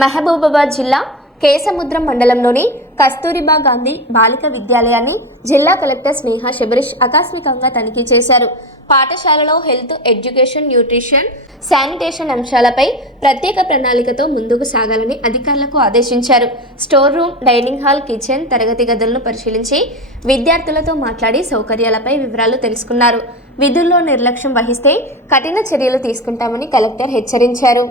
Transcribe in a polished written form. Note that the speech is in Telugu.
మహబూబాబాద్ జిల్లా కేసముద్రం మండలంలోని కస్తూరిబా గాంధీ బాలిక విద్యాలయాన్ని జిల్లా కలెక్టర్ స్నేహ శబరీష్ ఆకస్మికంగా తనిఖీ చేశారు. పాఠశాలలో హెల్త్, ఎడ్యుకేషన్, న్యూట్రిషన్, శానిటేషన్ అంశాలపై ప్రత్యేక ప్రణాళికతో ముందుకు సాగాలని అధికారులకు ఆదేశించారు. Store room, dining hall, kitchen, తరగతి గదులను పరిశీలించి విద్యార్థులతో మాట్లాడి సౌకర్యాలపై వివరాలు తెలుసుకున్నారు. విధుల్లో నిర్లక్ష్యం వహిస్తే కఠిన చర్యలు తీసుకుంటామని కలెక్టర్ హెచ్చరించారు.